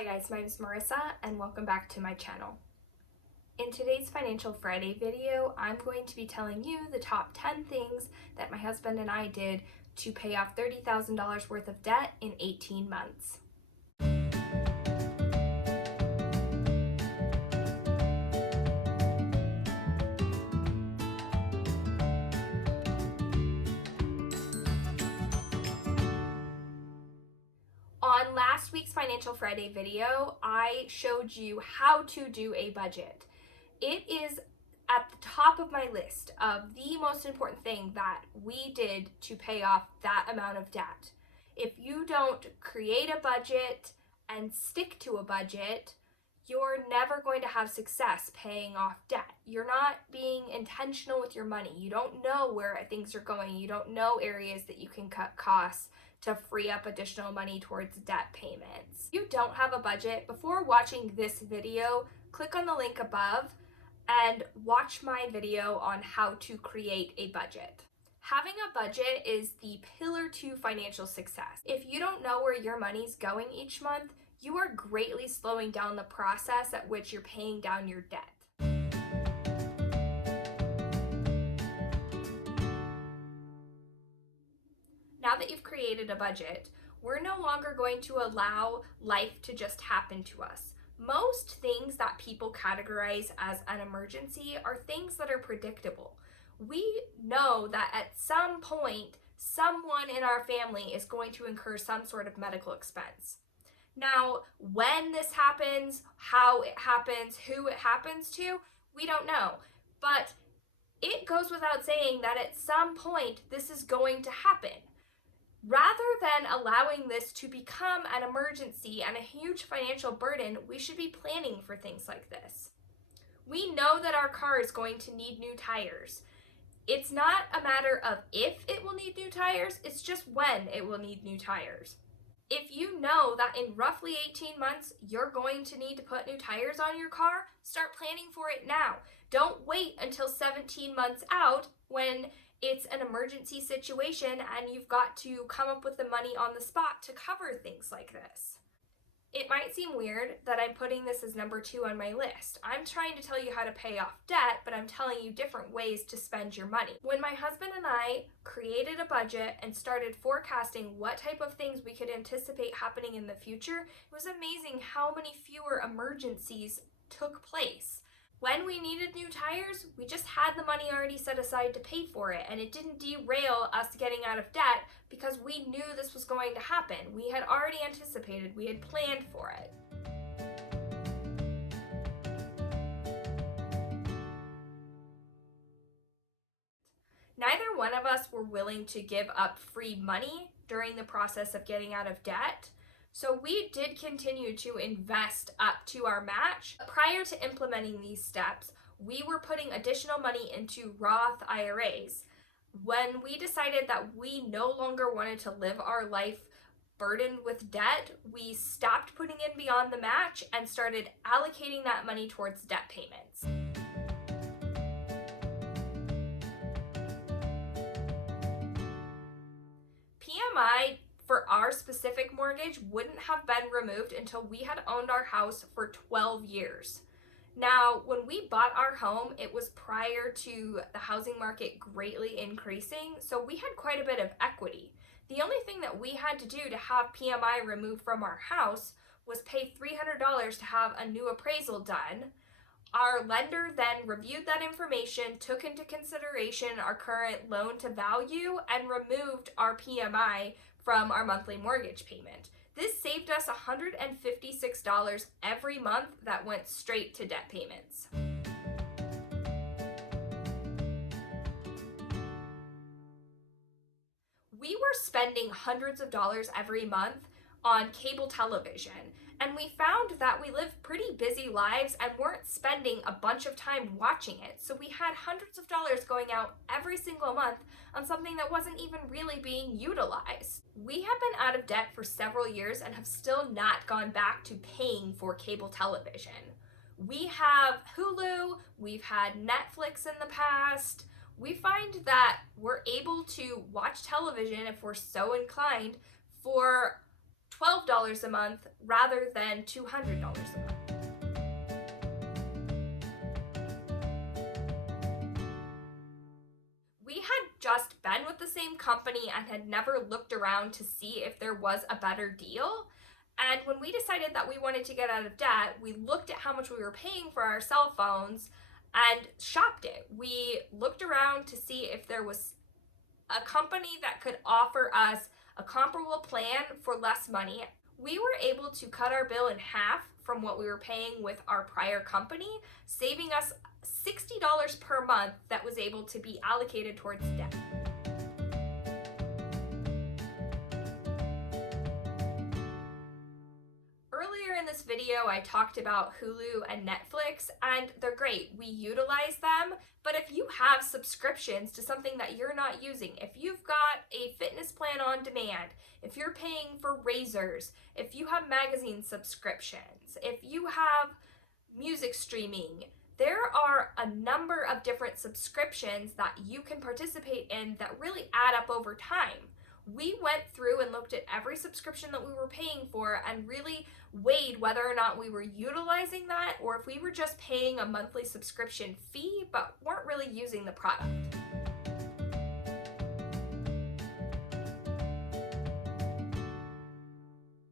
Hi guys, my name is Marissa and welcome back to my channel. In today's Financial Friday video, I'm going to be telling you the top 10 things that my husband and I did to pay off $30,000 worth of debt in 18 months. On last week's Financial Friday video, I showed you how to do a budget. It is at the top of my list of the most important thing that we did to pay off that amount of debt. If you don't create a budget and stick to a budget, you're never going to have success paying off debt. You're not being intentional with your money. You don't know where things are going. You don't know areas that you can cut costs to free up additional money towards debt payments. If you don't have a budget, before watching this video, click on the link above and watch my video on how to create a budget. Having a budget is the pillar to financial success. If you don't know where your money's going each month, you are greatly slowing down the process at which you're paying down your debt. Now that you've created a budget, we're no longer going to allow life to just happen to us. Most things that people categorize as an emergency are things that are predictable. We know that at some point, someone in our family is going to incur some sort of medical expense. Now, when this happens, how it happens, who it happens to, we don't know. But it goes without saying that at some point, this is going to happen. Rather than allowing this to become an emergency and a huge financial burden, we should be planning for things like this. We know that our car is going to need new tires. It's not a matter of if it will need new tires, it's just when it will need new tires. If you know that in roughly 18 months, you're going to need to put new tires on your car, start planning for it now. Don't wait until 17 months out when it's an emergency situation and you've got to come up with the money on the spot to cover things like this. It might seem weird that I'm putting this as number 2 on my list. I'm trying to tell you how to pay off debt, but I'm telling you different ways to spend your money. When my husband and I created a budget and started forecasting what type of things we could anticipate happening in the future, it was amazing how many fewer emergencies took place. When we needed new tires, we just had the money already set aside to pay for it, and it didn't derail us getting out of debt because we knew this was going to happen. We had already anticipated, we had planned for it. Neither one of us were willing to give up free money during the process of getting out of debt. So we did continue to invest up to our match. Prior to implementing these steps, we were putting additional money into Roth IRAs. When we decided that we no longer wanted to live our life burdened with debt, we stopped putting in beyond the match and started allocating that money towards debt payments. PMI for our specific mortgage wouldn't have been removed until we had owned our house for 12 years. Now, when we bought our home, it was prior to the housing market greatly increasing, so we had quite a bit of equity. The only thing that we had to do to have PMI removed from our house was pay $300 to have a new appraisal done. Our lender then reviewed that information, took into consideration our current loan to value, and removed our PMI from our monthly mortgage payment. This saved us $156 every month that went straight to debt payments. We were spending hundreds of dollars every month on cable television, and we found that we lived pretty busy lives and weren't spending a bunch of time watching it, so we had hundreds of dollars going out every single month on something that wasn't even really being utilized. We have been out of debt for several years and have still not gone back to paying for cable television. We have Hulu, we've had Netflix in the past. We find that we're able to watch television if we're so inclined for $12 a month rather than $200 a month. We had just been with the same company and had never looked around to see if there was a better deal. And when we decided that we wanted to get out of debt, we looked at how much we were paying for our cell phones and shopped it. We looked around to see if there was a company that could offer us a comparable plan for less money. We were able to cut our bill in half from what we were paying with our prior company, saving us $60 per month that was able to be allocated towards debt. Earlier in this video, I talked about Hulu and Netflix, and they're great. We utilize them, but if you have subscriptions to something that you're not using, if you've got a fitness plan on demand, if you're paying for razors, if you have magazine subscriptions, if you have music streaming, there are a number of different subscriptions that you can participate in that really add up over time. We went through and looked at every subscription that we were paying for and really weighed whether or not we were utilizing that or if we were just paying a monthly subscription fee but weren't really using the product.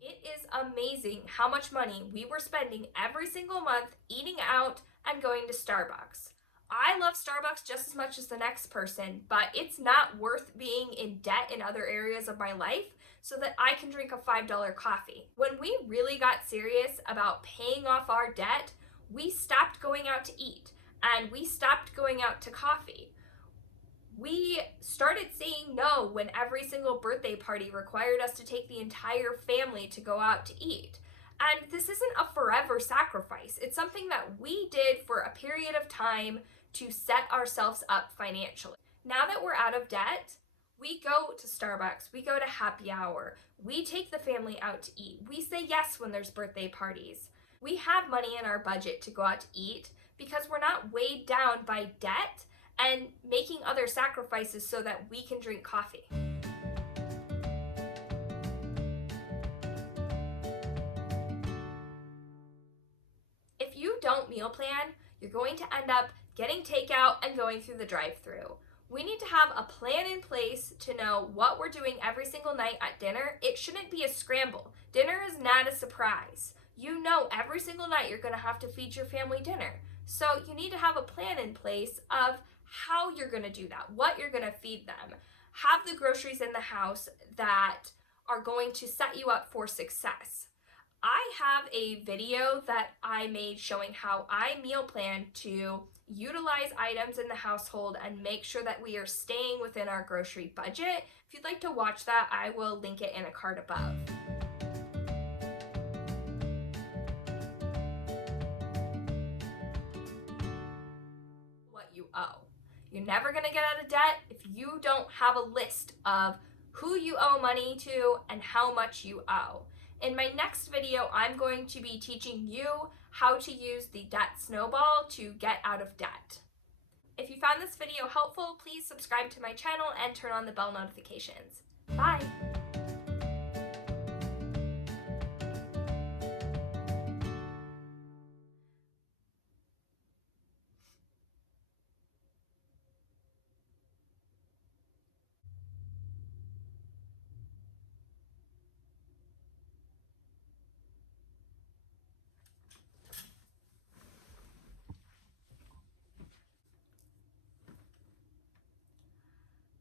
It is amazing how much money we were spending every single month eating out and going to Starbucks. I love Starbucks just as much as the next person, but it's not worth being in debt in other areas of my life so that I can drink a $5 coffee. When we really got serious about paying off our debt, we stopped going out to eat and we stopped going out to coffee. We started saying no when every single birthday party required us to take the entire family to go out to eat. And this isn't a forever sacrifice. It's something that we did for a period of time to set ourselves up financially. Now that we're out of debt, we go to Starbucks, we go to happy hour, we take the family out to eat, we say yes when there's birthday parties. We have money in our budget to go out to eat because we're not weighed down by debt and making other sacrifices so that we can drink coffee. If you don't meal plan, you're going to end up getting takeout and going through the drive-thru. We need to have a plan in place to know what we're doing every single night at dinner. It shouldn't be a scramble. Dinner is not a surprise. You know every single night you're going to have to feed your family dinner. So you need to have a plan in place of how you're going to do that, what you're going to feed them. Have the groceries in the house that are going to set you up for success. I have a video that I made showing how I meal plan to utilize items in the household and make sure that we are staying within our grocery budget. If you'd like to watch that, I will link it in a card above. What you owe. You're never going to get out of debt if you don't have a list of who you owe money to and how much you owe. In my next video, I'm going to be teaching you how to use the debt snowball to get out of debt. If you found this video helpful, please subscribe to my channel and turn on the bell notifications. Bye!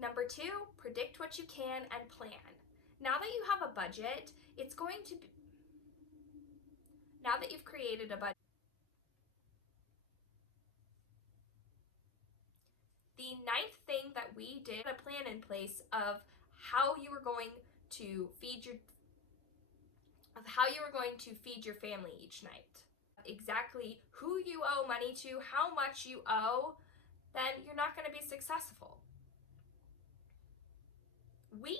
Number 2, predict what you can and plan. Now that you have a budget, it's going to be, now that you've created a budget, the 9th thing that we did, a plan in place of how you were going to feed your family each night. Exactly who you owe money to, how much you owe, then you're not going to be successful. We